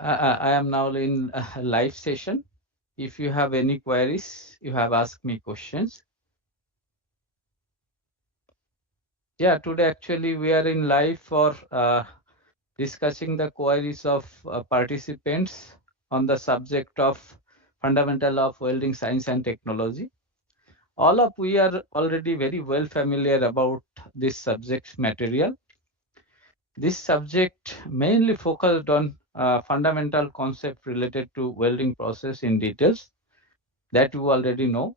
I am now in a live session. If you have any queries, you have asked me questions. Yeah, today actually we are in live for discussing the queries of participants on the subject of fundamental of welding science and technology. All of we are already very well familiar about this subject material. This subject mainly focused on fundamental concept related to welding process in details that you already know.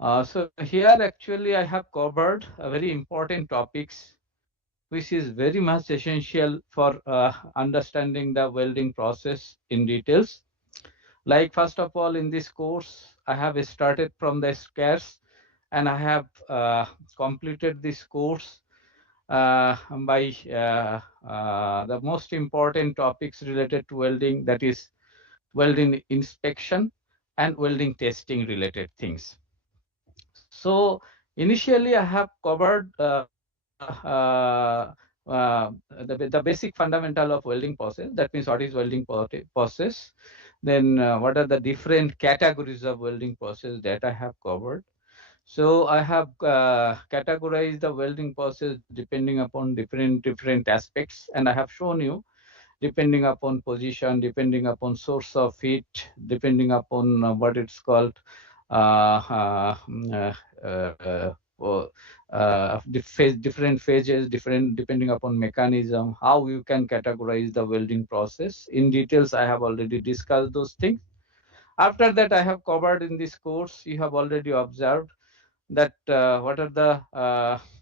So here actually I have covered a very important topics which is very much essential for understanding the welding process in details. Like first of all, in this course, I have started from the scratch and I have completed this course by the most important topics related to welding, that is welding inspection and welding testing related things. So initially I have covered the basic fundamental of welding process. That means what is welding process, then what are the different categories of welding process that I have covered. So I have categorized the welding process depending upon different aspects, and I have shown you depending upon position, depending upon source of heat, depending upon what it's called different phases, depending upon mechanism, how you can categorize the welding process. In details, I have already discussed those things. After that, I have covered in this course, you have already observed that what are the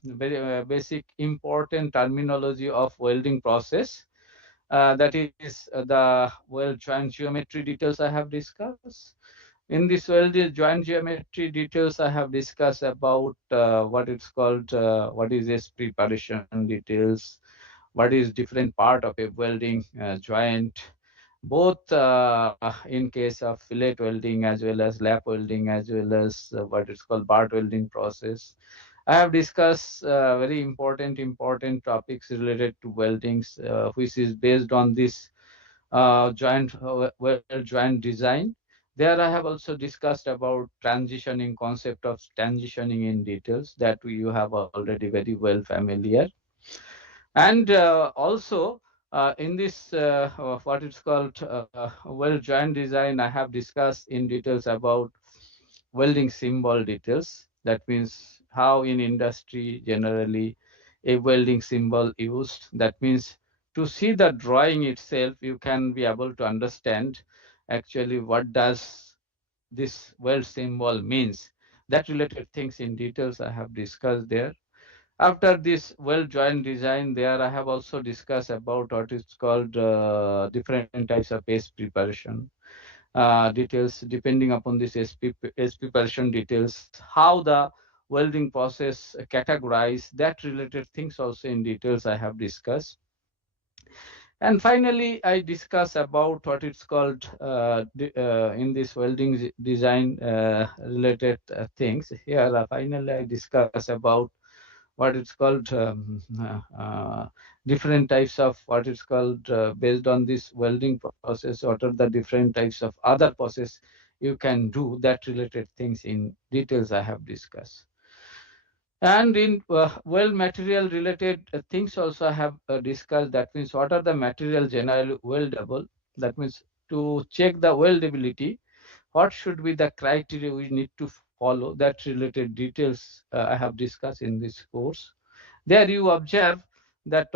very basic important terminology of welding process. That is the weld joint geometry details I have discussed. In this welded joint geometry details, I have discussed about what it's called, what is this preparation details, what is different part of a welding joint, both in case of fillet welding as well as lap welding as well as what is called bar welding process. I have discussed very important topics related to weldings, which is based on this weld joint design. There I have also discussed about transitioning, concept of transitioning in details that you have already very well familiar. And also in this what it's called weld joint design, I have discussed in details about welding symbol details. That means how in industry generally a welding symbol used. That means to see the drawing itself, you can be able to understand actually what does this weld symbol means. That related things in details I have discussed there. After this weld joint design, there I have also discussed about what is called different types of paste preparation details, depending upon this SP preparation details, how the welding process categorize, that related things also in details I have discussed. And finally, I discuss about what it's called in this welding design related things. Here, finally, I discuss about what it's called different types of what it's called based on this welding process, what are the different types of other process you can do, that related things in details I have discussed. And in weld material related things also I have discussed. That means what are the material generally weldable. That means to check the weldability, what should be the criteria we need to follow, that related details I have discussed in this course. There you observe that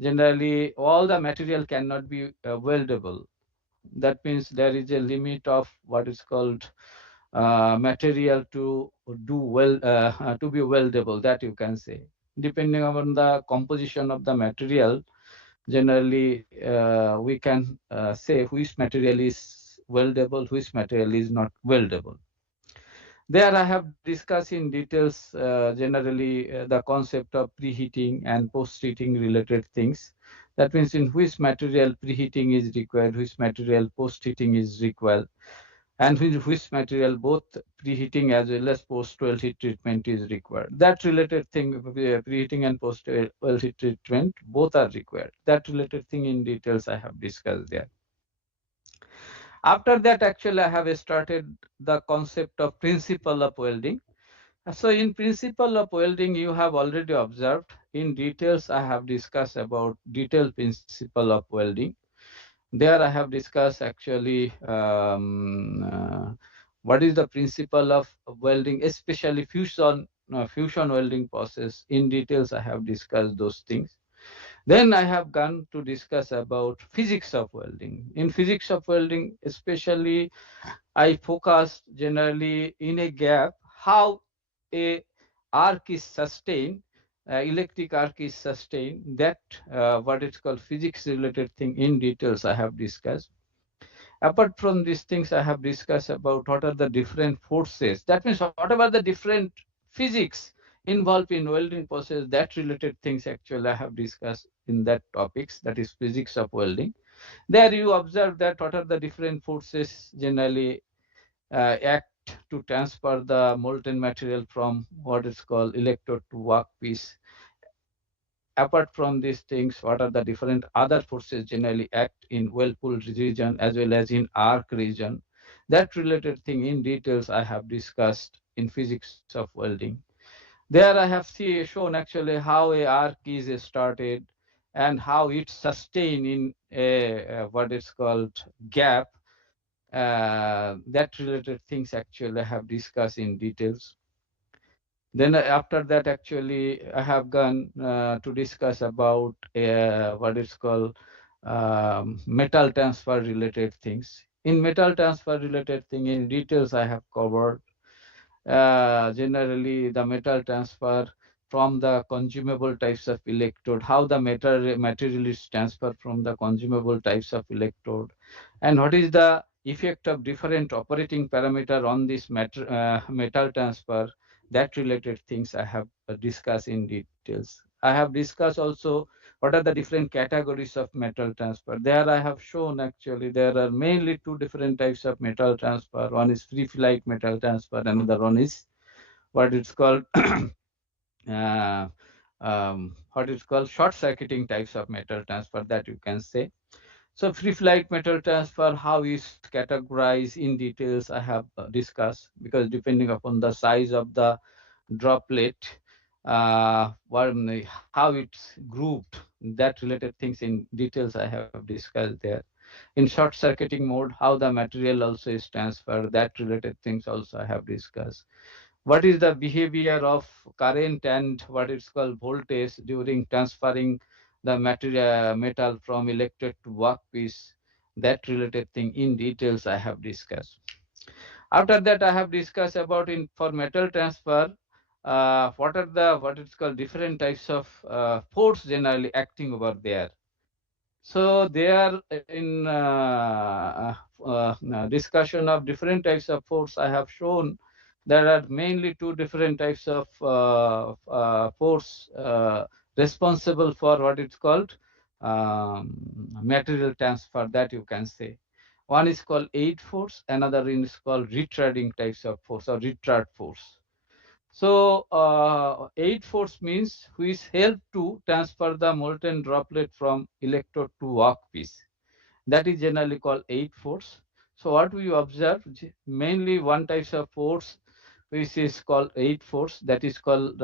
generally all the material cannot be weldable. That means there is a limit of what is called material to do well, to be weldable, that you can say. Depending on the composition of the material, generally we can say which material is weldable, which material is not weldable. There I have discussed in details generally the concept of preheating and post-heating related things. That means in which material preheating is required, which material post-heating is required. and which material both preheating as well as post-well heat treatment is required. That related thing, preheating and post-well heat treatment, both are required. That related thing in details I have discussed there. After that, actually, I have started the concept of principle of welding. So in principle of welding, you have already observed in details, I have discussed about detailed principle of welding. There I have discussed actually what is the principle of welding, especially fusion welding process. In details, I have discussed those things. Then I have gone to discuss about physics of welding. In physics of welding, especially, I focus generally in a gap how a arc is sustained, electric arc is sustained. That what is called physics related thing in details I have discussed. Apart from these things, I have discussed about what are the different forces. That means whatever the different physics involved in welding process, that related things actually I have discussed in that topics, that is physics of welding. There you observe that what are the different forces generally act to transfer the molten material from what is called electrode to workpiece. Apart from these things, what are the different other forces generally act in whirlpool region as well as in arc region? That related thing in details I have discussed in physics of welding. There I have shown actually how a arc is started and how it's sustained in a what is called gap. That related things actually I have discussed in details. Then after that, actually, I have gone to discuss about what is called metal transfer related things. In metal transfer related thing, in details, I have covered generally the metal transfer from the consumable types of electrode, how the material is transferred from the consumable types of electrode, and what is the effect of different operating parameter on this metal transfer. That related things I have discussed in details. I have discussed also what are the different categories of metal transfer. There I have shown actually there are mainly two different types of metal transfer. One is free flight metal transfer, another one is what it's called uh, what is called short circuiting types of metal transfer, that you can say. So free flight metal transfer, how is categorized in details I have discussed, because depending upon the size of the droplet, how it's grouped, that related things in details I have discussed there. In short circuiting mode, how the material also is transferred, that related things also I have discussed. What is the behavior of current and what is called voltage during transferring the metal from electrode to workpiece, that related thing in details I have discussed. After that, I have discussed about in for metal transfer, what are the what is called different types of force generally acting over there. So they are in discussion of different types of force. I have shown there are mainly two different types of force responsible for what it's called material transfer, that you can say. One is called aid force, another is called retarding types of force or retard force. So aid force means which help to transfer the molten droplet from electrode to workpiece. That is generally called aid force. So what we observe, mainly one type of force which is called aid force, that is called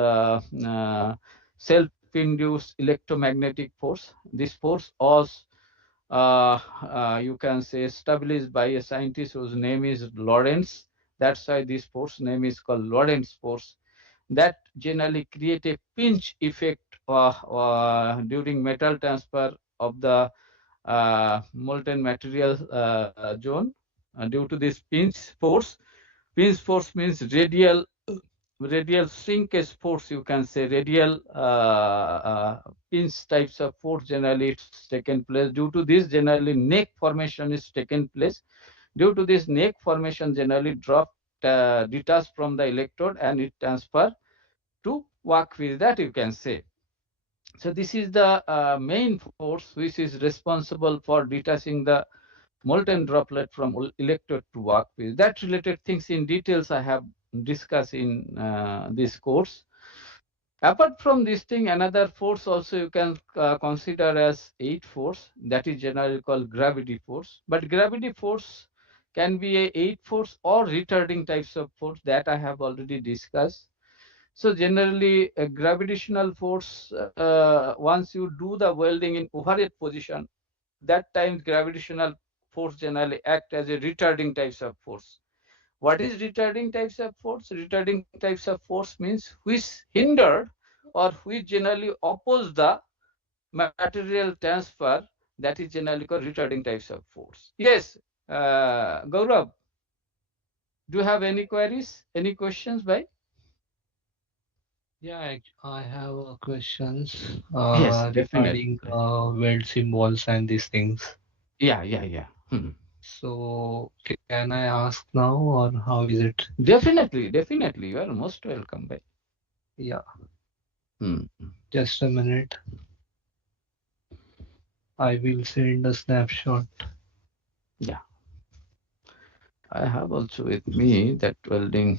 self-induced electromagnetic force. This force was you can say established by a scientist whose name is Lorentz. That's why this force name is called Lorentz force. That generally create a pinch effect during metal transfer of the molten material zone due to this pinch force. Pinch force means radial shrinkage force, you can say. Radial pinch types of force generally it's taken place. Due to this, generally neck formation is taken place. Due to this, neck formation generally detached from the electrode and it transfer to work with, that you can say. So this is the main force which is responsible for detaching the molten droplet from electrode to workpiece. That related things in details I have discussed in this course. Apart from this thing, another force also you can consider as eight force, that is generally called gravity force. But gravity force can be a eight force or retarding types of force that I have already discussed. So generally, a gravitational force, once you do the welding in overhead position, that time gravitational force generally act as a retarding types of force. What is retarding types of force? Retarding types of force means which hindered or which generally oppose the material transfer, that is generally called retarding types of force. Yes, Gaurav, do you have any queries, any questions by? Yeah, I have questions Yes, definitely. regarding weld symbols and these things. Yeah, yeah, yeah. So can I ask now or how is it? Definitely, definitely. You are most welcome by. Yeah, Hmm. just a minute. I will send a snapshot. Yeah, I have also with me that welding.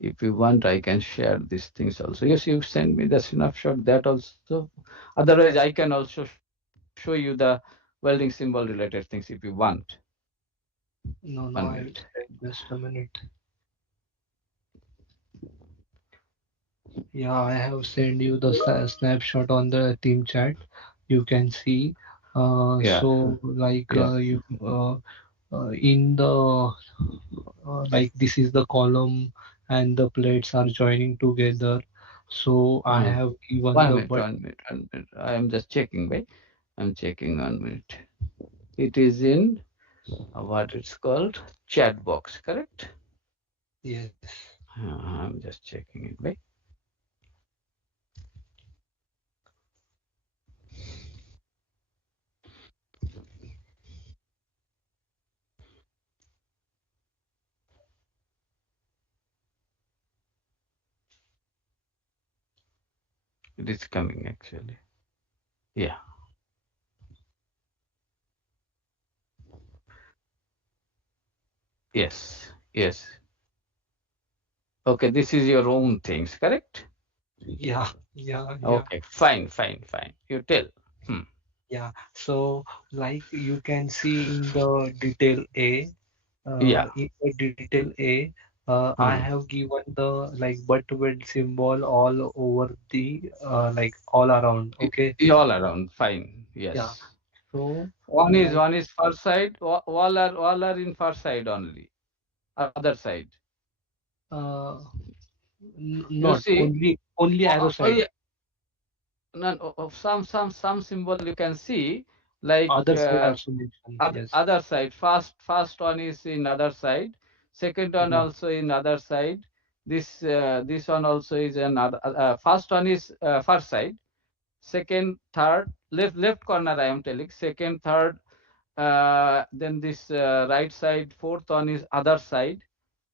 If you want, I can share these things also. Yes, you send me the snapshot that also. Otherwise, I can also show you the welding symbol related things if you want. No, One no, I minute. will send just a minute. Yeah, I have sent you the snapshot on the team chat. You can see. Yeah, So like yeah. you in the like this is the column and the plates are joining together. So I Uh, have given one the minute, but one minute, one minute. I am just checking, right? I'm checking 1 minute. It is in what it's called chat box, correct? yes. I'm just checking it, right? It is coming actually. Yeah. Yes. Yes. Okay. This is your own things, correct? Yeah. Okay. Fine. Fine. Fine. You tell. Hmm. Yeah. So like you can see in the detail A, Yeah. in the detail A, I Hmm. have given the like butt weld symbol all over the like all around. Okay. All around. Fine. Yeah. Yes. So like One is far side. All are in far side only. Other side. uh, You not see. only arrow Oh, side, yeah. Of some symbol you can see like other side also mentioned. Yes. other side. First one is in other side. Second one Yeah. also in other side. This one also is another. First one is far side. Second, third, left corner. I am telling. Second, third. Then this right side. Fourth one is other side.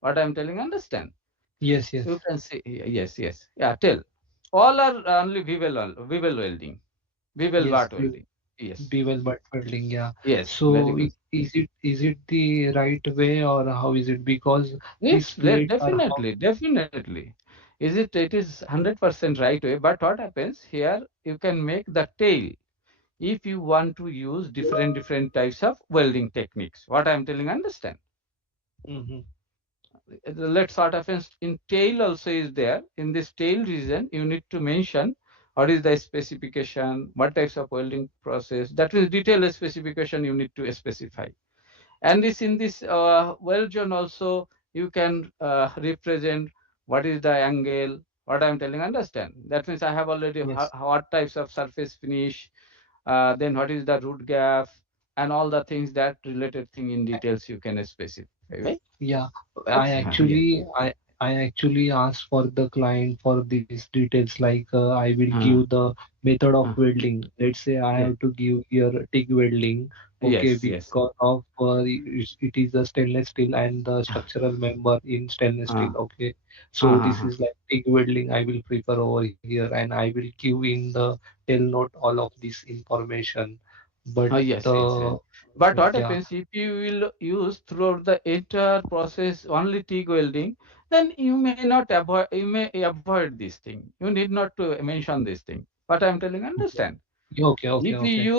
What I am telling. Understand? Yes. Yes. You can see. Yes. Yes. Yeah. Tell. All are only Vivel welding. Vivel Yes. bar welding. Yes. Be well butt welding. Yeah. Yes. Very So good. is it the right way or how is it? Because these Yes, plates are how. definitely, definitely. It is 100% right way, but what happens here, you can make the tail if you want to use different types of welding techniques. What I'm telling, understand? Mhm. Let's sort of in tail also is there. In this tail region, you need to mention what is the specification, what types of welding process. That is detailed specification you need to specify. And this in this well zone also you can represent what is the angle, what I'm telling, understand? That means I have already Yes. what types of surface finish, then what is the root gap, and all the things that related thing in details you can specify, right? Yeah, That's yeah. I actually asked for the client for these details like I will uh, give the method of uh, welding. Let's say I yeah. have to give here TIG welding. Okay, Yes, yes. because of it is a stainless steel and the structural member in stainless uh, steel. Okay, uh, so uh, this uh, is like TIG welding I will prefer over here and I will give in the tail note all of this information. but Yes, yes, yes. But what yeah, happens if you will use throughout the entire process only TIG welding, then you may not avoid, you may avoid this thing. You need not to mention this thing. What I'm telling, okay, understand? okay, okay, If you okay,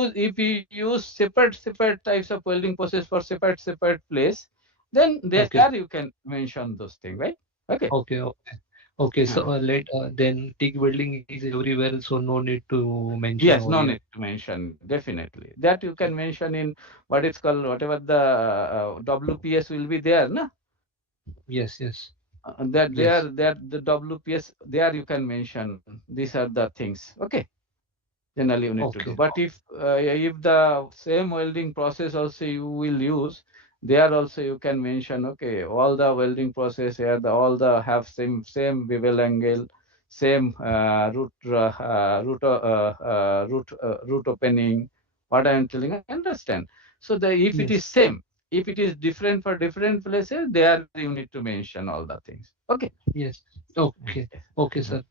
use separate types of welding process for separate place, then there okay, you can mention those things, right? Okay. okay, okay. Okay, so Uh, then TIG welding is everywhere, so no need to mention yes, over no here. need to mention, definitely. That you can mention in what it's called, whatever the WPS will be there, na? Yes, yes, That there, yes, that the WPS, there you can mention these are the things. Okay. Generally you need to do. okay, But if the same welding process also you will use, there also you can mention, okay, all the welding process here, all the have same bevel angle, same root opening. What I am telling, understand? So the if it is yes, same, if it is different for different places, there you need to mention all the things. Okay. yes. Okay, Yes. okay, Uh, sir.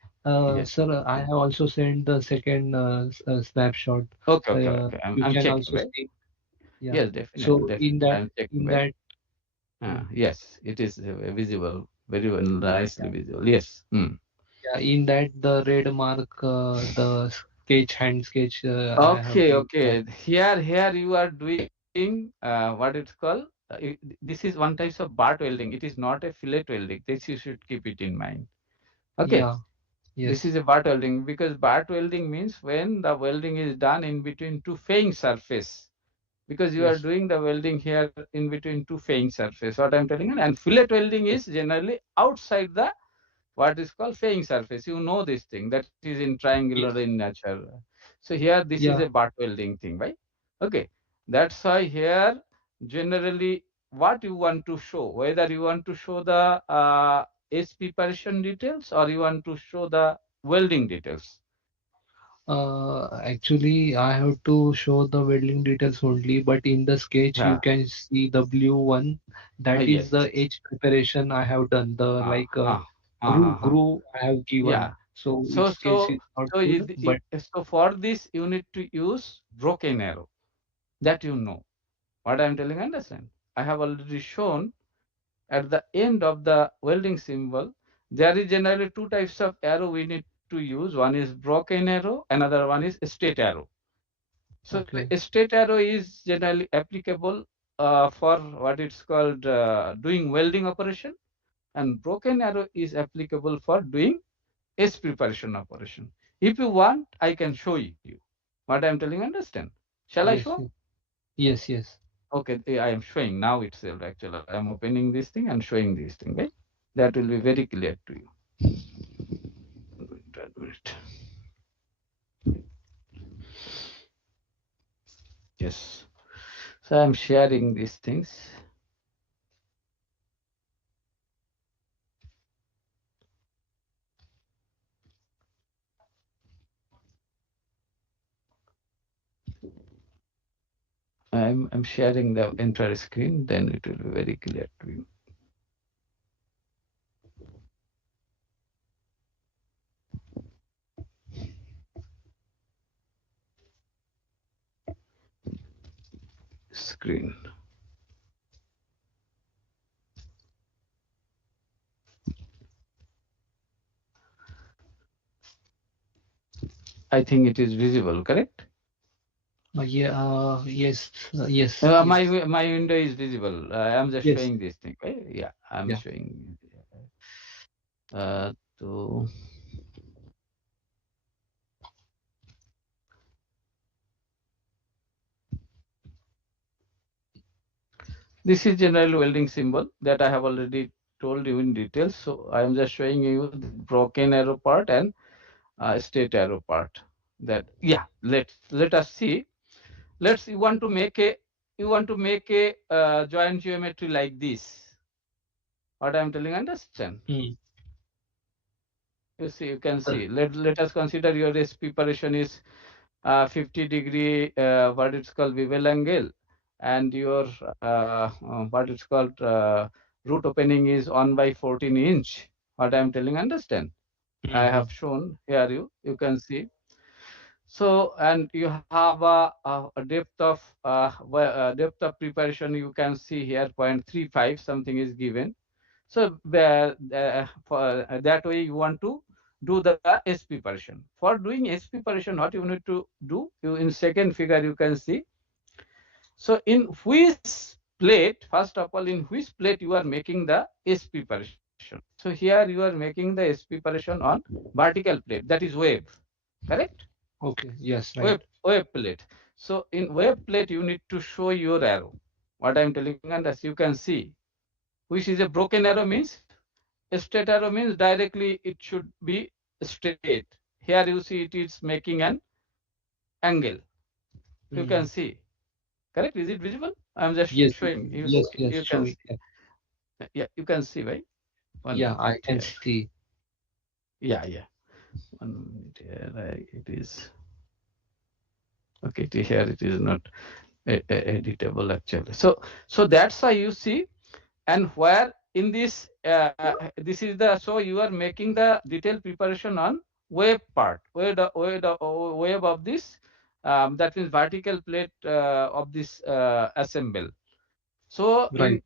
yes. Sir, I have also sent the second snapshot. Okay. Okay. Okay. You I'm can checking, also right? see. Yeah. Yes, definitely, So definitely. I'm checking, in right? that, mm, Yes, it is visible, very well, nicely yeah, visible. Yes. Mm. yeah, in that the red mark, the hand sketch, I have Okay, done that. okay. Here you are doing what it's called. This is one type of bar welding. It is not a fillet welding. This you should keep it in mind. Okay. Yeah, This is yes, a bar welding because bar welding means when the welding is done in between two fairing surface. Because you are yes, doing the welding here in between two fairing surface. What I'm telling you, and fillet welding is generally outside the what is called fairing surface. You know this thing that is in triangular yes, in nature. So here this is a yeah. butt welding thing, right? Okay, that's why here generally what you want to show, whether you want to show the edge preparation details or you want to show the welding details. Actually, I have to show the welding details only, but in the sketch you Yeah. can see the blue one. That is Yes. the edge preparation I have done. The Uh, like uh, uh. groove I have Yeah. given. So So its case so is not so good, but so for this you need to use broken arrow. That you know. What I am telling, understand? I have already shown at the end of the welding symbol, there is generally two types of arrow we need to use. One is broken arrow, another one is straight arrow. So okay, a straight arrow is generally applicable for what it's called doing welding operation, and broken arrow is applicable for doing edge preparation operation. If you want, I can show you. What I am telling, understand? Shall I yes, show? yes, yes. Okay, I am showing now itself actually. I am opening this thing and showing this thing, right? That will be very clear to you. I'm going to admit. Yes. So I'm sharing these things. I'm sharing the entire screen, then it will be very clear to you. Screen. I think it is visible, correct? Yeah, yes, yes, My window is visible. I am just yes, showing this thing, right? Yeah, I'm yeah. showing. So this is general welding symbol that I have already told you in detail. So I am just showing you the broken arrow part and straight arrow part. That yeah, let us see. Let's you want to make a joint geometry like this. What I am telling, understand? Mm. You see, you can Uh, see. Let us consider your preparation is 50-degree what it's called bevel angle, and your what it's called root opening is 1/14 inch. What I am telling, understand? I mhm. have shown here. You can see. So, and you have a depth of preparation. You can see here 0.35 something is given. So for that way you want to do the SP preparation. For doing SP preparation, what you need to do? You in second figure you can see. So in which plate, first of all, in which plate you are making the SP preparation? So here you are making the SP preparation on vertical plate, that is wave, correct? Okay. Yes. Wave Right. wave plate. So in wave plate you need to show your arrow. What I am telling, and as you can see, which is a broken arrow means a straight arrow means directly it should be straight. Here you see it is making an angle. You can Mm. see, correct? Is it visible? I'm just Yes. showing you. Yes. Yes. You can Show it. see. Yeah, you can see, right? One Yeah, minute I can here. see. Yeah. 1 minute here. It is okay. Here it is not editable actually. So that's why you see, and where in this is the, so you are making the detailed preparation on wave part, wave of this, that means vertical plate of this assemble. So Right.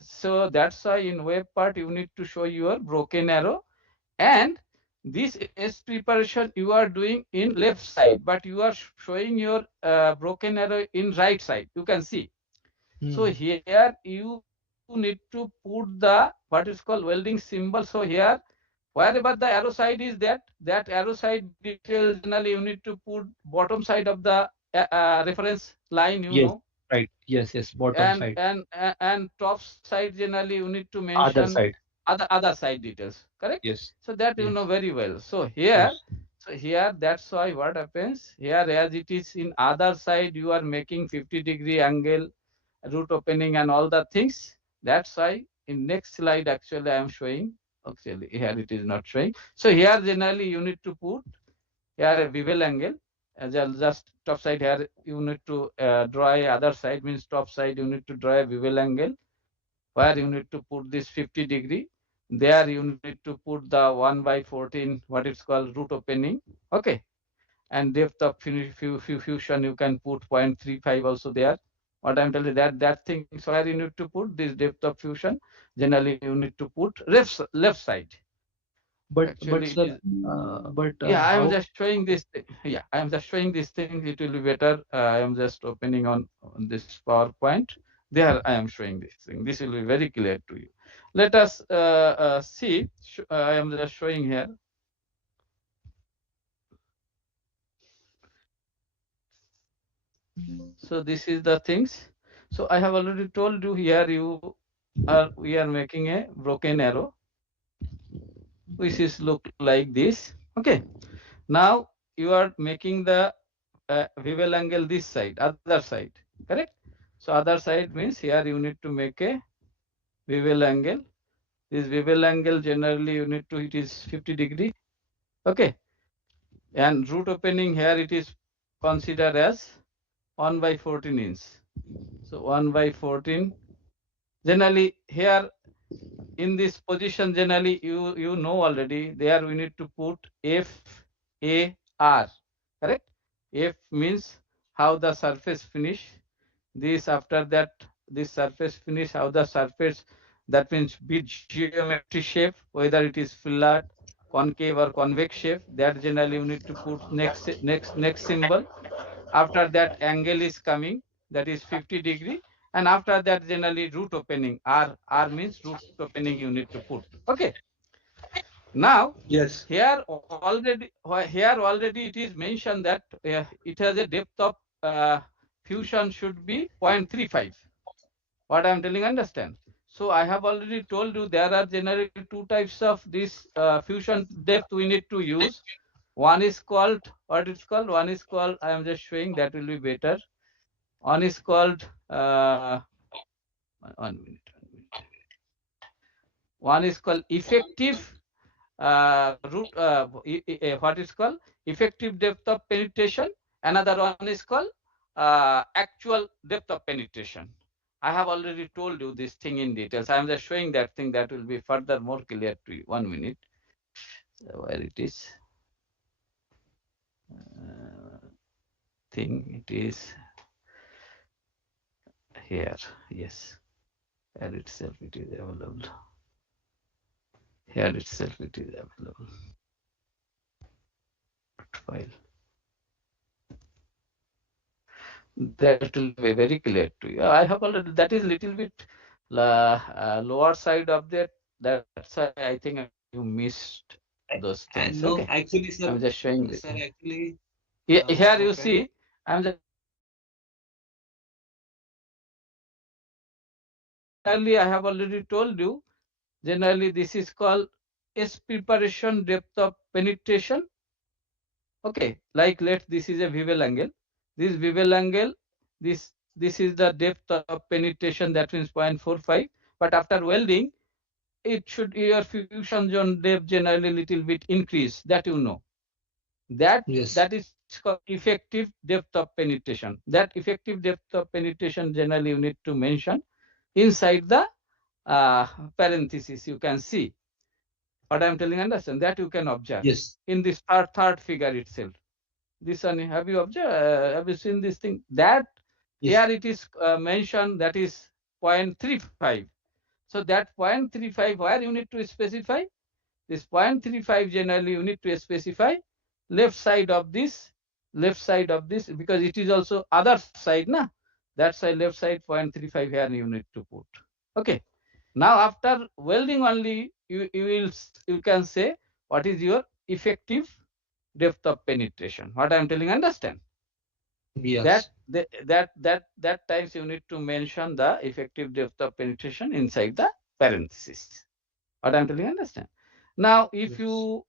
so that's why in wave part you need to show your broken arrow, and this S preparation you are doing in left side, but you are showing your broken arrow in right side. You can see. So Mm. here you need to put the what is called welding symbol. So here, wherever the arrow side is, that arrow side detail generally you need to put bottom side of the reference line, Yes. Right. Yes. Yes. Bottom and side. top side generally you need to Other mention side. other side details. Correct. Yes. So that you know Yes. very well. Yes. So here that's why what happens here, as it is in other side you are making 50-degree angle, root opening and all the things. That's why in next slide actually I am showing. Actually here it is not showing. So here generally you need to put here a bevel angle, as well, just top side. Here you need to draw a other side, means top side you need to draw a bevel angle, where you need to put this 50-degree. There you need to put the 1 by 14 what it's called root opening. Okay. And depth of fusion you can put 0.35 also there. What I'm telling you, that things where you need to put this depth of fusion, generally you need to put left side. But Actually it sir, is, but yeah, I am how? just showing this yeah, I am just showing this thing. It will be better. I am just opening on this PowerPoint. There I am showing this thing. This will be very clear to you. Let us see. I am just showing here. So this is the things. So I have already told you here. We are making a broken arrow, which is look like this. Okay. Now you are making the bevel angle this side, other side, correct? So other side means here you need to make a bevel angle. This bevel angle generally you need to, it is 50-degree. Okay. And root opening here it is considered as 1 by 14 inch. So 1 by 14. Generally here in this position, generally you know already, there we need to put FAR, correct? F means how the surface finish. This after that, this surface finish, how the surface, that means be geometry shape, whether it is flat, concave or convex shape, that generally you need to put next symbol. After that angle is coming, that is 50-degree, and after that generally root opening, R means root opening you need to put. Okay. Now Yes. here already it is mentioned that it has a depth of fusion should be 0.35. What I am telling, understand? So I have already told you there are generally two types of this fusion depth we need to use. One is called, what it's called? One is called, I am just showing, that will be better. One is called 1 minute. One is called effective what is called effective depth of penetration. Another one is called actual depth of penetration. I have already told you this thing in details. I am just showing that thing, that will be further more clear to you. 1 minute. Where it is? think it is here. Yes, here itself it is available. Here itself it is available. File. That will be very clear to you. I have already, that is little bit lower side of that. That's why I think you missed those things. And Okay. no, actually, I'm sir, just showing the, sir, actually, here you Prof. see, I'm just generally I have already told you, generally this is called S preparation depth of penetration. Okay, like let this is a bevel angle. This bevel angle, this is the depth of penetration, that means 0.45. But after welding, it should your fusion zone depth generally little bit increase. That you know. That Yes, that is called effective depth of penetration. That effective depth of penetration generally you need to mention inside the parenthesis. You can see what I am telling. Understand that you can observe yes, in this third figure itself. This one, have you observed? Have you seen this thing? That yes, here it is mentioned, that is 0.35. So that 0.35, where you need to specify this 0.35, generally you need to specify left side of this, because it is also other side, na? That side, left side 0.35 here you need to put. Okay. Now after welding only, you can say what is your effective depth of penetration. What I am telling, understand? yes, That times you need to mention the effective depth of penetration inside the parenthesis. What I'm telling, understand? Now, if yes, you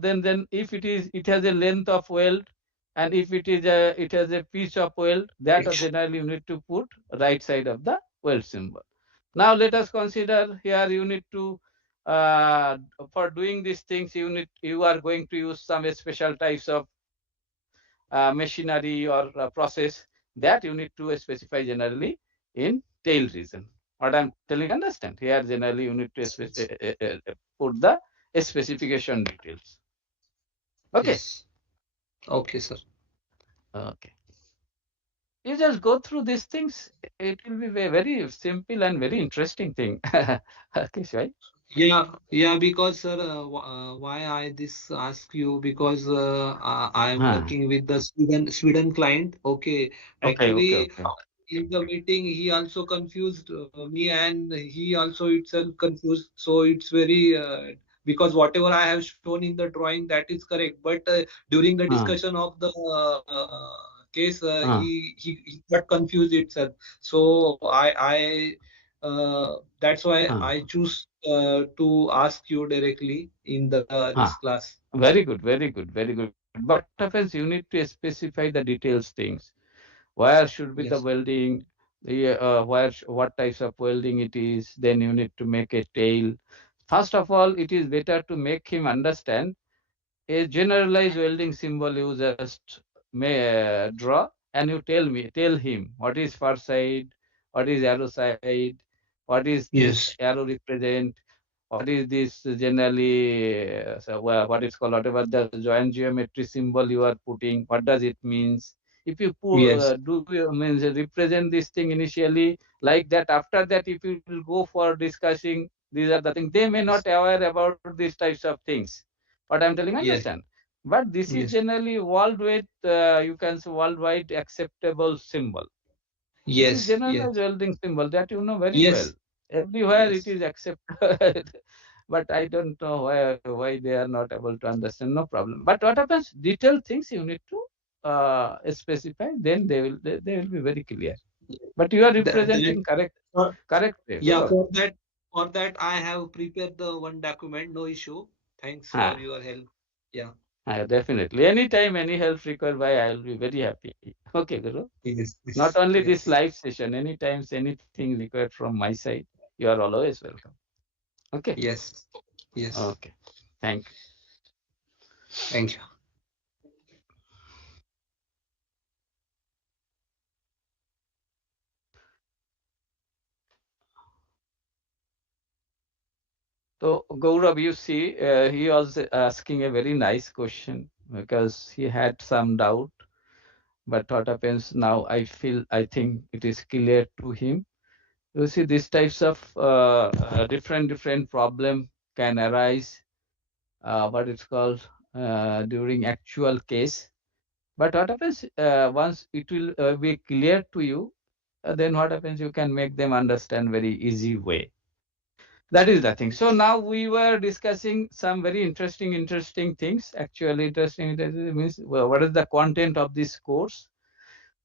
then if it has a length of weld, and if it has a pitch of weld, that generally you need to put right side of the weld symbol. Now let us consider here you need to for doing these things you are going to use some special types of machinery or process, that you need to specify generally in tail region. What I'm telling, understand? Here generally you need to put the specification details. Okay. yes. Okay, sir. Okay. You just go through these things. It will be a very simple and very interesting thing. Okay, right? Yeah, yeah, because sir, why I this ask you, because I am Ah, working with the Sweden client. Okay, okay, okay, actually, okay. in the meeting he also confused me, and he also itself confused. So it's very because whatever I have shown in the drawing, that is correct, but during the Ah, discussion of the case, ah, he got confused itself. So that's why ah, I choose to ask you directly in the this ah. class. Very good, very good, very good. But what happens? You need to specify the details things. Where should be the Yes, welding, what types of welding it is. Then you need to make a tail. First of all, it is better to make him understand a generalized welding symbol. You just may draw, and you tell him what is far side, what is arrow side, what is this yes, arrow represent, what is this generally, what is called, whatever the joint geometry symbol you are putting, what does it means? If you yes, means represent this thing initially like that, after that if you will go for discussing, these are the things, they may not aware about these types of things. What I'm telling, yes, understand? But this is yes, generally worldwide, you can say worldwide acceptable symbol. This is yes, generalized yes, welding symbol that you know very well. yes, Everywhere it yes, is accepted. But I don't know why they are not able to understand. No problem. But what happens? Detailed things you need to specify. Then they will be very clear. But you are that representing for, correct way. Good yeah, one. for that I have prepared the one document. No issue. Thanks for Ah, your help. Yeah. definitely. Anytime any help required by, I will be very happy. Okay, Guru. Yes, Not yes, only this yes, live session. Anytime anything required from my side, you are always welcome. Okay. yes, yes. Okay. Thank you. Thank you. So, Gaurav, you see, he was asking a very nice question because he had some doubt. But what happens now, I think it is clear to him. You see, these types of different problem can arise, what it's called, during actual case. But what happens, once it will be clear to you, then what happens, you can make them understand very easy way. That is the thing. So now we were discussing some very interesting things. Actually, interesting means, well, what is the content of this course?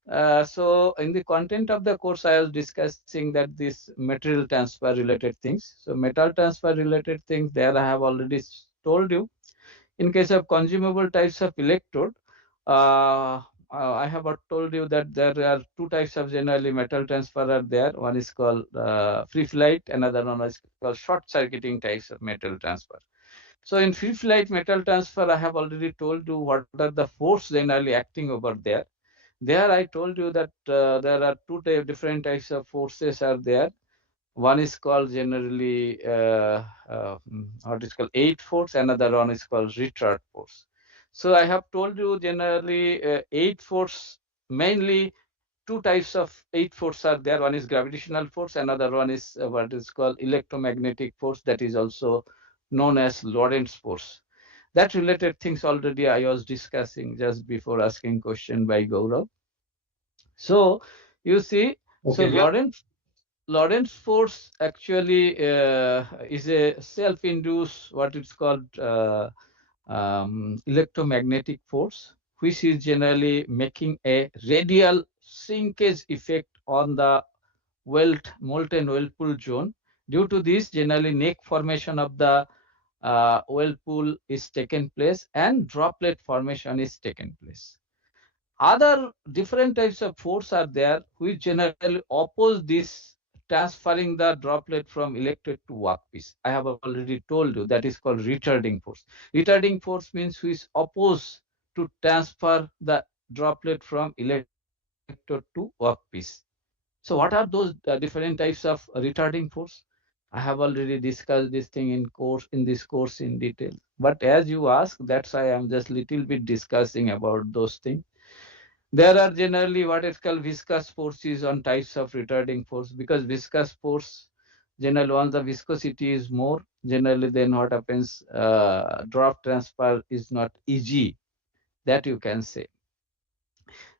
So in the content of the course, I was discussing that this material transfer related things. So metal transfer related things, there I have already told you. In case of consumable types of electrode, I have told you that there are two types of generally metal transfer are there. One is called free flight, another one is called short circuiting types of metal transfer. So in free flight metal transfer, I have already told you what are the force generally acting over there. There I told you that there are different types of forces are there. One is called generally what is called aid force, another one is called retard force. So I have told you generally aid force, mainly two types of aid force are there. One is gravitational force, another one is what is called electromagnetic force, that is also known as Lorentz force. That related things already I was discussing just before asking question by Gaurav. So you see, so Okay. Yeah. Lorentz force actually is a self-induced, what it's called, electromagnetic force, which is generally making a radial shrinkage effect on the molten whirlpool zone. Due to this, generally neck formation of the whirlpool is taken place and droplet formation is taken place. Other different types of force are there which generally oppose this transferring the droplet from electrode to workpiece. I have already told you that is called retarding force. Retarding force means which oppose to transfer the droplet from electrode to workpiece. So what are those different types of retarding force? I have already discussed this thing in this course in detail. But as you ask, that's why I'm just little bit discussing about those things. There are generally what is called viscous forces on types of retarding force, because viscous force, generally once the viscosity is more, generally then what happens, drop transfer is not easy, that you can say.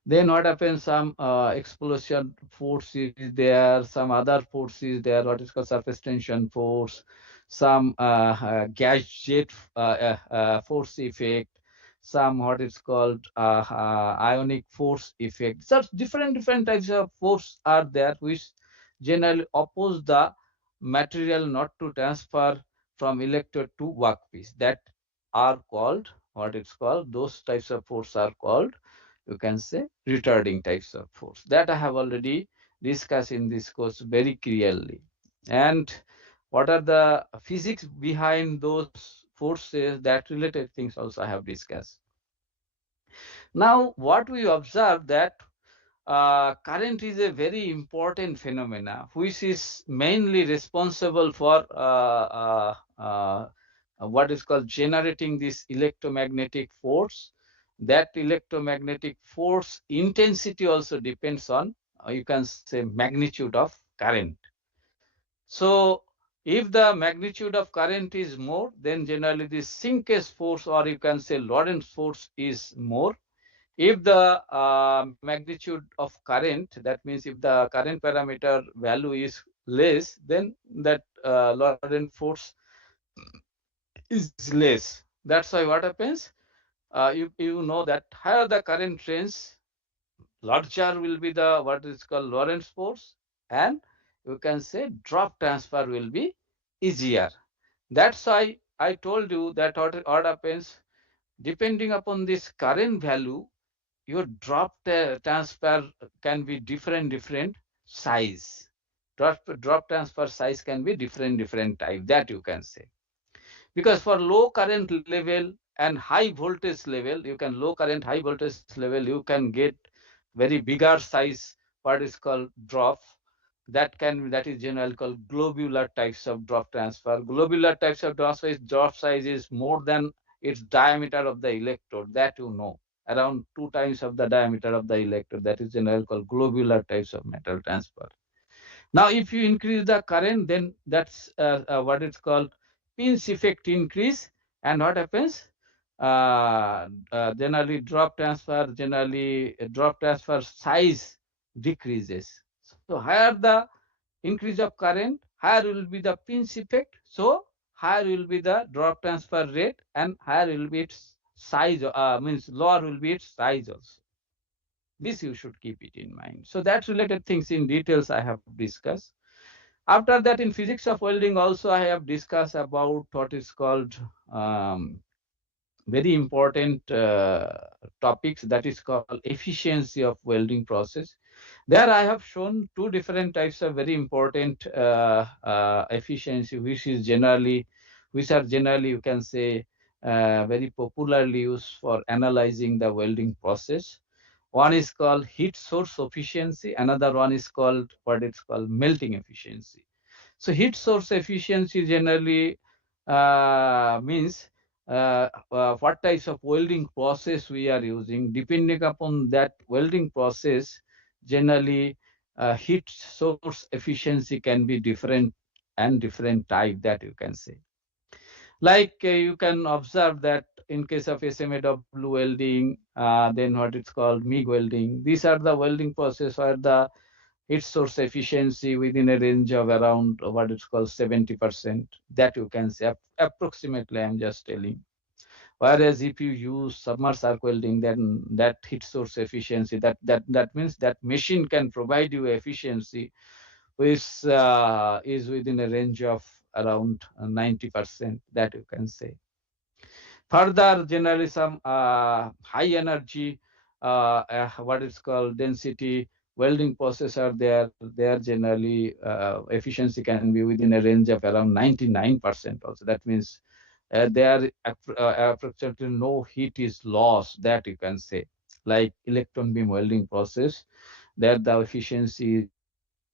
Then what happens, some explosion force is there, some other force is there, what is called surface tension force, some gas jet force effect, some what is called ionic force effect. Such different types of force are there which generally oppose the material not to transfer from electrode to workpiece. That are called, what it's called, those types of force are called, you can say, retarding types of force. That I have already discussed in this course very clearly. And what are the physics behind those forces, that related things also I have discussed. Now, what we observe that current is a very important phenomena, which is mainly responsible for what is called generating this electromagnetic force. That electromagnetic force intensity also depends on, you can say, magnitude of current. So if the magnitude of current is more, then generally the sinkage force, or you can say Lorentz force, is more. If the magnitude of current, that means if the current parameter value is less, then that Lorentz force is less. That's why what happens, you know that higher the current range, larger will be the what is called Lorentz force, and you can say drop transfer will be easier. That's why I told you that what happens, depending upon this current value, your drop transfer can be different size. Drop transfer size can be different type, that you can say. Because for low current level and high voltage level, you can low current high voltage level, you can get very bigger size, what is called drop. That is generally called globular types of drop transfer. Globular types of drop size is more than its diameter of the electrode, that you know. around 2 times of the diameter of the electrode. That is generally called globular types of metal transfer. Now, if you increase the current, then that's what it's called pinch effect increase. And what happens? Generally, drop transfer size decreases. So, higher the increase of current, higher will be the pinch effect. So, higher will be the drop transfer rate, and higher will be its size, means lower will be its size also. This you should keep it in mind. So, that related things in details I have discussed. After that, in physics of welding, also I have discussed about what is called very important topics, that is called efficiency of welding process. There I have shown two different types of very important efficiency, which are generally you can say very popularly used for analyzing the welding process. One is called heat source efficiency. Another one is called what it's called melting efficiency. So heat source efficiency generally means what types of welding process we are using. Depending upon that welding process, generally heat source efficiency can be different and different type, that you can say. Like you can observe that in case of SMAW welding, then what it's called MIG welding. These are the welding process where the heat source efficiency within a range of around what it's called 70%. That you can say approximately, I'm just telling. Whereas if you use submerged arc welding, then that heat source efficiency, that means that machine can provide you efficiency which is within a range of around 90%, that you can say. Further, generally some high energy, what is called density welding process are there. There generally efficiency can be within a range of around 99% also. That means there approximately no heat is lost, that you can say. Like electron beam welding process, there the efficiency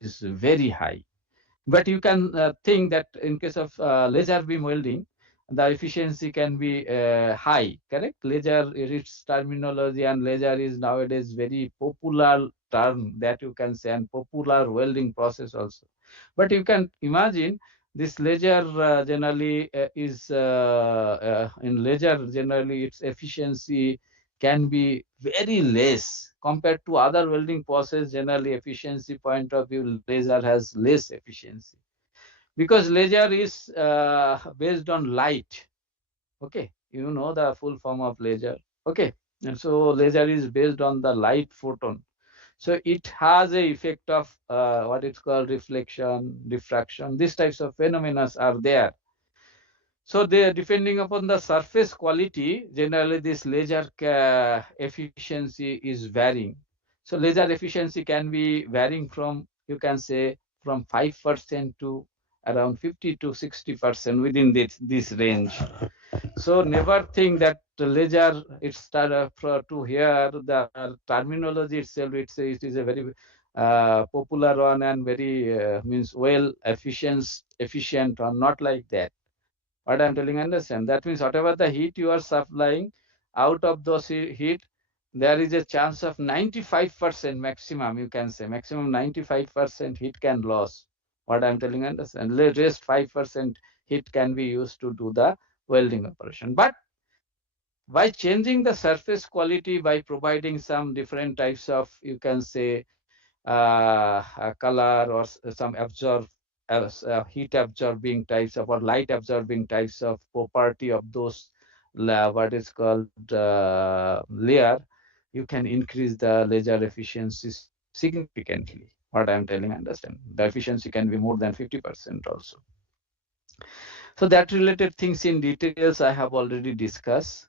is very high. But you can think that in case of laser beam welding, the efficiency can be high, correct? Laser is its terminology, and laser is nowadays very popular term, that you can say, and popular welding process also. But you can imagine this laser generally is in laser generally its efficiency can be very less compared to other welding process. Generally, efficiency point of view, laser has less efficiency because laser is based on light. Okay, you know the full form of laser. Okay, and so laser is based on the light photon. So it has a effect of what it's called reflection, diffraction. These types of phenomena are there. So they, depending upon the surface quality, generally this laser efficiency is varying. So laser efficiency can be varying from, you can say, from 5% to around 50 to 60% within this range. So never think that the laser, it's to hear the terminology itself, it is a very popular one and very means well efficient or not like that. What I'm telling, understand? That means whatever the heat you are supplying, out of those heat, there is a chance of 95% maximum, you can say, maximum 95% heat can loss. What I'm telling, understand? The rest 5% heat can be used to do the welding operation. But by changing the surface quality, by providing some different types of, you can say, color or some heat absorbing types of or light absorbing types of property of those what is called layer, you can increase the laser efficiency significantly. What I'm telling, understand? The efficiency can be more than 50% also. So that related things in details I have already discussed.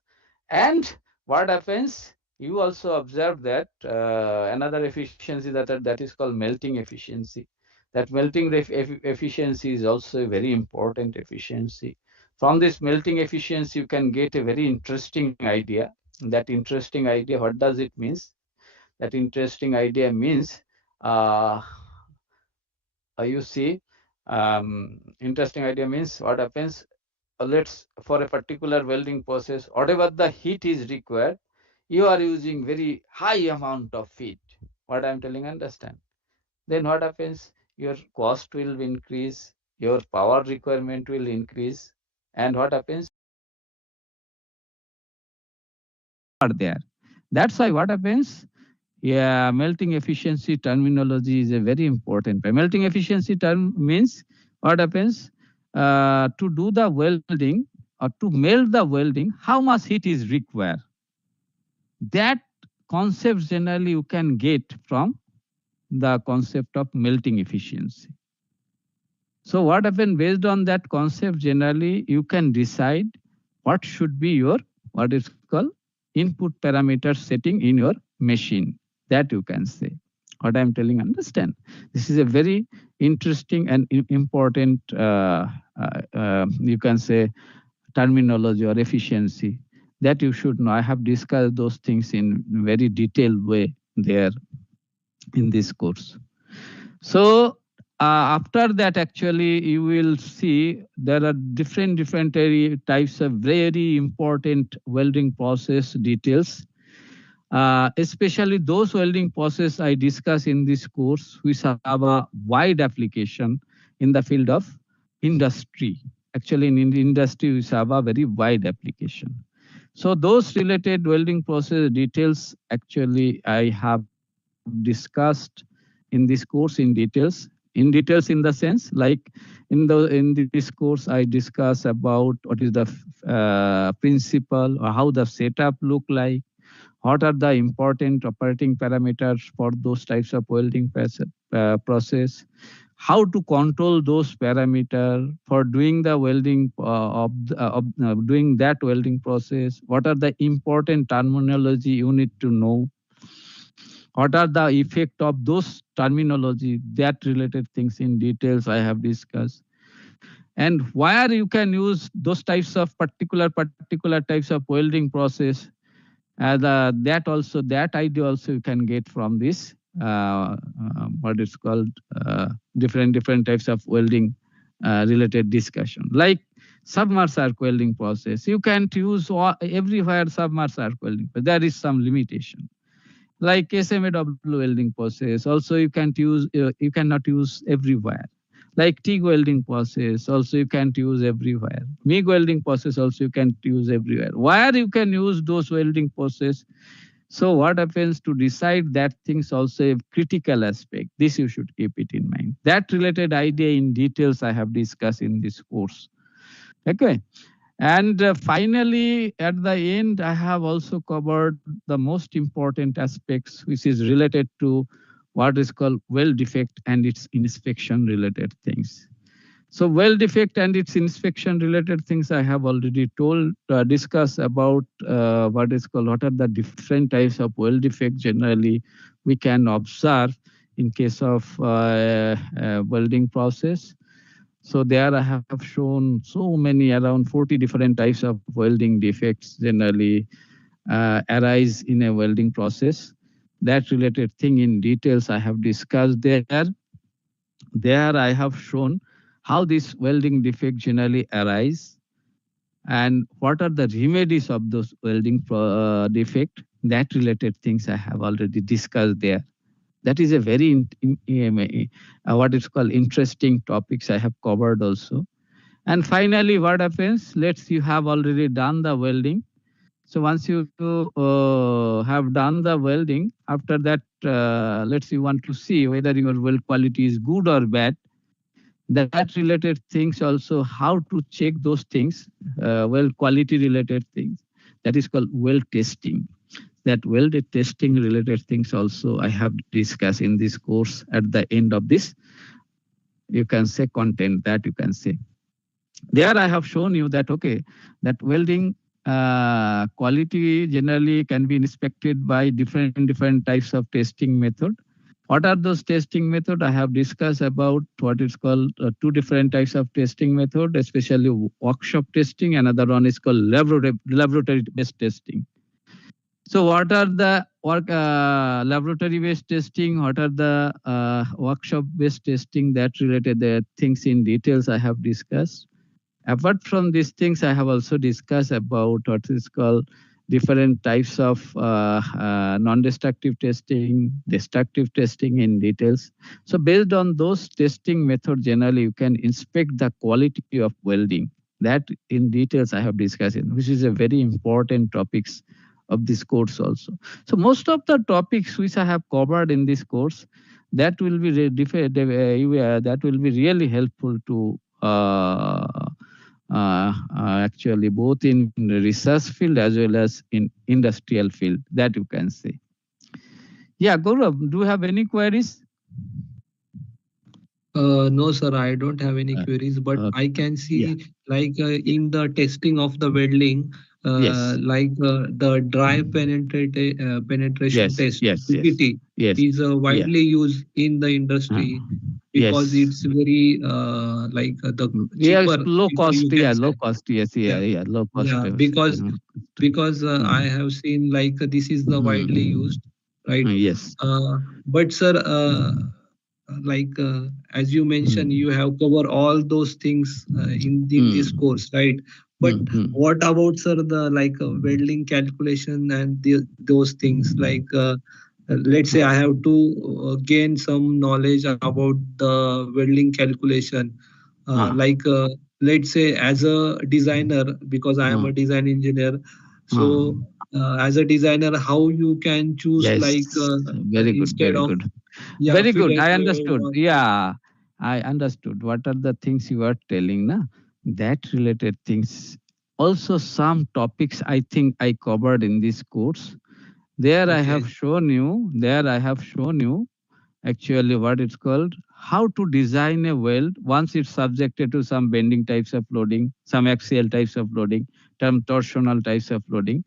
And what happens, you also observe that another efficiency that is called melting efficiency. That melting efficiency is also a very important efficiency. From this melting efficiency, you can get a very interesting idea. That interesting idea, what does it means? That interesting idea means, you see, interesting idea means what happens, let's, for a particular welding process, whatever the heat is required, you are using very high amount of feed. What I'm telling, understand? Then what happens? Your cost will increase, your power requirement will increase, and what happens? Are there. That's why what happens? Yeah, melting efficiency terminology is a very important. Melting efficiency term means what happens? To do the welding or to melt the welding, how much heat is required? That concept generally you can get from the concept of melting efficiency. So what happens based on that concept, generally you can decide what should be your what is called input parameter setting in your machine. That you can say. What I'm telling, understand? This is a very interesting and important, you can say, terminology or efficiency that you should know. I have discussed those things in very detailed way there in this course. So after that, actually, you will see there are different types of very important welding process details. Especially those welding process I discuss in this course, which have a wide application in the field of industry. Actually, in the industry, we have a very wide application. So those related welding process details, actually, I have discussed in this course in details. In details, in the sense, like in this course, I discuss about what is the principle or how the setup look like, what are the important operating parameters for those types of welding process, how to control those parameters for doing the welding doing that welding process, what are the important terminology you need to know, what are the effect of those terminology, that related things in details I have discussed, and where you can use those types of particular types of welding process. That also, that idea also you can get from this what is called different types of welding related discussion, like submerged arc welding process. You can't use everywhere submerged arc welding, but there is some limitation, like SMAW welding process. Also, you cannot use everywhere. Like TIG welding process, also you can't use everywhere. MIG welding process, also you can't use everywhere. Where you can use those welding process? So what happens to decide that things also a critical aspect. This you should keep it in mind. That related idea in details I have discussed in this course. Okay. And finally, at the end, I have also covered the most important aspects, which is related to what is called weld defect and its inspection related things. So weld defect and its inspection related things I have already discussed about what are the different types of weld defect generally we can observe in case of welding process. So there I have shown so many, around 40 different types of welding defects generally arise in a welding process. That related thing in details I have discussed there. There I have shown how this welding defect generally arise and what are the remedies of those welding defect. That related things I have already discussed there. That is a very what is called interesting topics I have covered also. And finally, what happens? Let's you have already done the welding. So once you have done the welding, after that, let's you want to see whether your weld quality is good or bad. That related things also, how to check those things, weld quality related things. That is called weld testing. That weld testing related things also I have discussed in this course at the end of this, you can say, content that you can say. There I have shown you that, okay, that welding quality generally can be inspected by different types of testing method. What are those testing method? I have discussed about what is called two different types of testing method, especially workshop testing. Another one is called laboratory based testing. So what are the laboratory based testing? What are the workshop based testing? That related the things in details I have discussed. Apart from these things, I have also discussed about what is called different types of non-destructive testing, destructive testing in details. So based on those testing methods, generally you can inspect the quality of welding. That in details I have discussed, which is a very important topics of this course also. So most of the topics which I have covered in this course, that will be that will be really helpful to actually both in research field as well as in industrial field, that you can say. Yeah, Gaurav, do you have any queries? No, sir, I don't have any Uh, queries, but uh, I can yeah, see like yeah, in the testing of the welding, yes, like the dry penetration yes, test yes, yes, (DPT) yes, is yeah, widely used in the uh, industry because yes. it's very like the Yeah, it's low cheaper cost. you Yeah, can low say. cost. Yes, yeah, Yeah, yeah, low cost. yeah, because I Mm, have seen like this is the widely mm, used, right? yes. But sir, like as you mentioned, Mm, you have covered all those things in this mm, course, right? But mm. what about sir the like welding calculation and those things like let's say I have to gain some knowledge about the welding calculation, Ah, like let's say as a designer, because I am ah, a design engineer, ah. so as a designer how you can choose Yes, like very good, instead very of, good. yeah, Very good. fillet I weld understood. or Yeah, I understood. What are the things you are telling, na? That related things. Also, some topics I think I covered in this course. There I okay. have shown you. There I have shown you actually what it's called, how to design a weld once it's subjected to some bending types of loading, some axial types of loading, some torsional types of loading.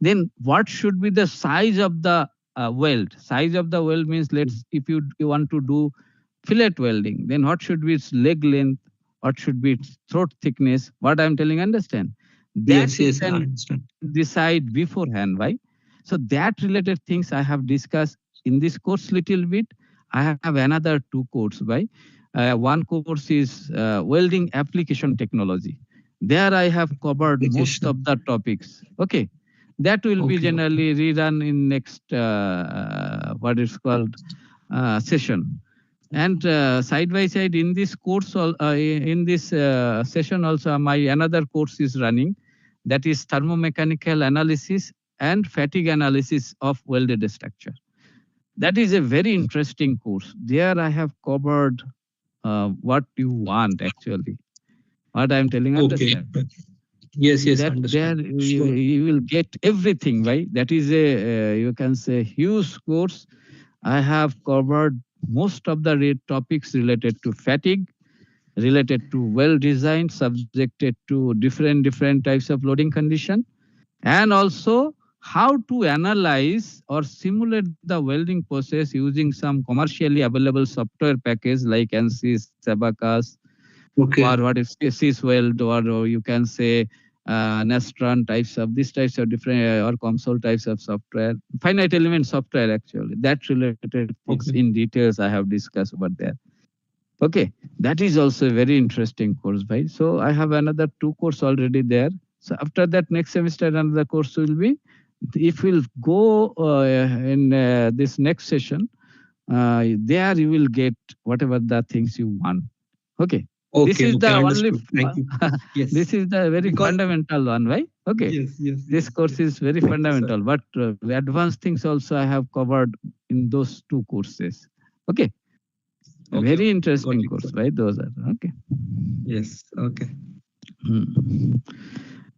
Then what should be the size of the weld? Size of the weld means, let's, if you want to do fillet welding, then what should be its leg length, what should be its throat thickness, what I'm telling, understand? That Yes, you yes, I can understand. decide beforehand, right? So that related things I have discussed in this course little bit. I have another two course, by one course is welding application technology. There I have covered most of Application. the topics. Okay, that will be Okay, okay. generally rerun in next what is called session. And side by side in this course, in this session also, my another course is running, that is thermomechanical analysis and fatigue analysis of welded structure. That is a very interesting course. There I have covered what you want actually. What I'm telling, Okay. understand? Yes, yes, That there understand. Sure. you will get everything, right? That is a you can say huge course. I have covered most of the topics related to fatigue, related to well designed, subjected to different types of loading condition, and also how to analyze or simulate the welding process using some commercially available software package like ANSYS, Abacus, or Okay. what is Sysweld, or you can say Nastran types of these types of different or console types of software, finite element software actually. That related things Okay. in details I have discussed over there. Okay, that is also a very interesting course, right? So I have another two course already there. So after that, next semester another course will be. If we'll go in this next session, there you will get whatever the things you want. Okay, this is Okay, the okay, only understood. Thank you. this Yes. is the very Because fundamental one, right? Okay, yes, yes, this yes, course is yes. very Thank you, sir. fundamental, but advanced things also I have covered in those two courses. Okay, Okay, very okay. interesting Got it, course, sir. right? Those are okay. Yes. Okay. Hmm.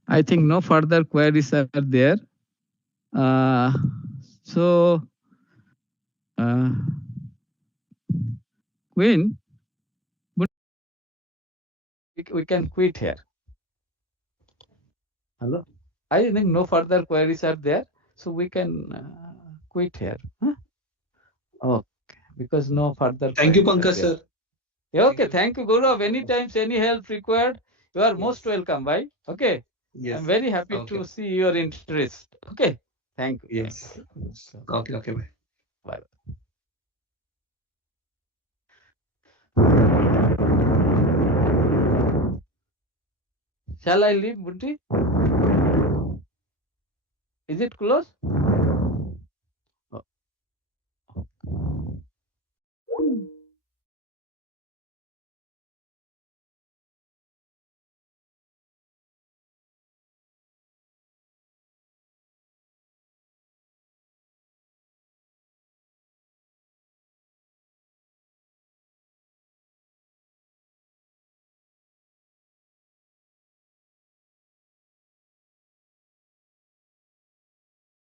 I think no further queries are there. Uh, so, uh, Queen, we can quit here. Hello. I think no further queries are there, so we can quit here. Huh? Okay, because no further Thank you, queries are Pankaj, there. sir. Yeah, okay, Thank you. thank you, Gaurav. Anytime, any help required, you are most Yes. welcome, right? Okay, I'm Yes. very happy to Okay. see your interest. Okay, thank you, thank you. Yes. Okay, okay, bye. Bye. Shall I leave, Bunty? Is it close?